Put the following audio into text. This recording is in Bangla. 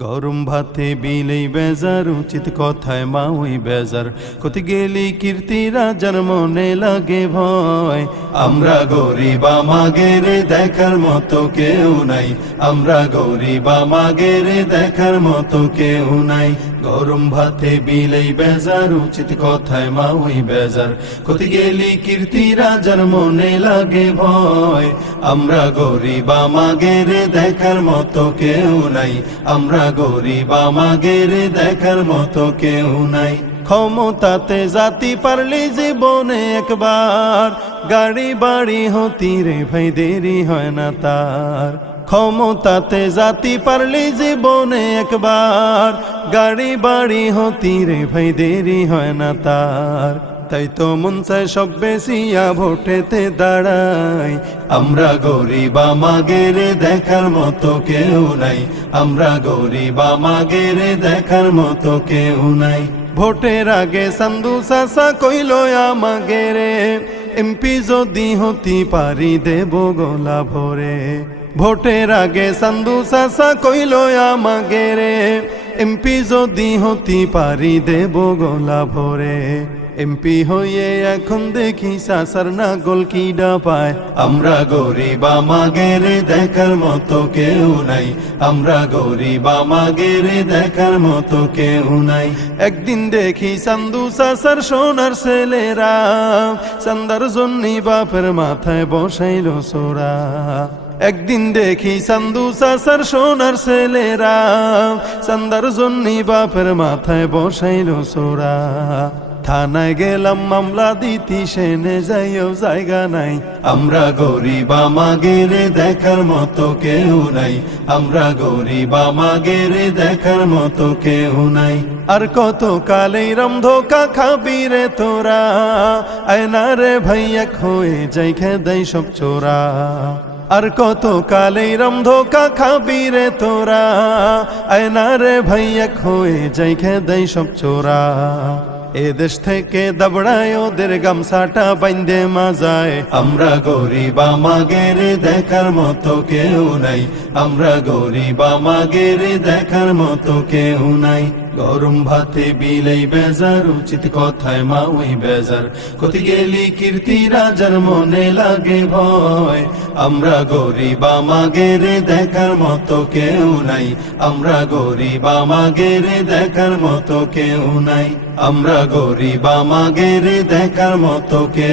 গরম ভাতে বিলেই বেজার, উচিত কথায় মাউই বেজার। কতি গেলি কীর্তি রাজার মনে লাগে ভয়। আমরা গরিব, আমাগের দেখার মতো কেউ নাই। আমরা গরিব, আমাগের দেখার মতো কেউ নাই। গরম ভাতে বিলেই বেজার, উচিত কথায় মা ওই বেজার। কতি গেলি কীর্তি রাজার মনে লাগে ভয়। আমরা গরিব, আমাগের দেখার মতো কেউ নাই। আমরা গরিব, আমাগের দেখার মতো কেউ নাই। ক্ষমতাতে জাতি পারলি জীবনে একবার। গাড়ি বাড়ি হতি রে ভাই, দেরি হয় না তার। ক্ষমতাতে জাতি পারলি জীবনে একবার। গাড়ি বাড়ি হতি রে ভাই, দেরি হয় না তার। তাই তো মন চায় সব বেশিয়া ভোটেতে দাঁড়াই। আমরা গরিব আমাগের দেখার মতো কেউ নাই। আমরা গরিব আমাগের দেখার মতো কেউ নাই। ভোটের আগে সান্দু সাসা কইল আমাগে রে। এমপি যদি হতি পারি দেব গোলা ভরে। ভোটের আগে সান্দু সাসা কইল আমাগে রে। এমপি যদি হতি পারি দেব গোলা ভরে। এমপি হয়ে এখন দেখি সাসার না গোল কিডা পায়। আমরা গরিব আমাগের দেখার মতো কেউ নাই। আমরা গরিব আমাগের দেখার মতো কেউ নাই। একদিন দেখি সান্দু সাসার সোনার ছেলেরা সান্দার জন্যই বাপের মাথায় বসাইল সোরা। একদিন দেখি সান্দু সাসার সোনার ছেলেরা সান্দার জন্যই বাপের মাথায় বসাইল সোরা। থানায় গেলাম, মামলা দিতি, সেনে যাইও, জায়গা নাই। আমরা গরিব, আমাগের দেখার মতো কেউ নাই। আমরা গরিব, আমাগের দেখার মতো কেউ নাই। আর কত কালেই রম ধোকা খাবি রে তোরা। আয়না রে ভাইয়া হয়ে যাই খেদাই সব চোরা। আর কত কালেই রম ধোকা খাবি রে তোরা। আয়না রে ভাইয়া হয়ে যাই খেদাই সব চোরা। এ দেশ থেকে দাবড়ায় ওদের গামছাটা বাইন্দে মাজায়। আমরা গরিব আমাগের দেখার মতো কেউ নাই। আমরা গরিব, আমাগের দেখার মতো কেউ নাই। গরম ভাতে বিলেই বেজার, উচিত কথায় মা ওই বেজার। কতি গেলি কীর্তি রাজার মনে লাগে ভয়। আমরা গরিব, আমাগের দেখার মতো কেউ নাই। আমরা গরিব, আমাগের দেখার মতো কেউ নাই। আমরা গরিব, আমাগের দেখার মতো কেউ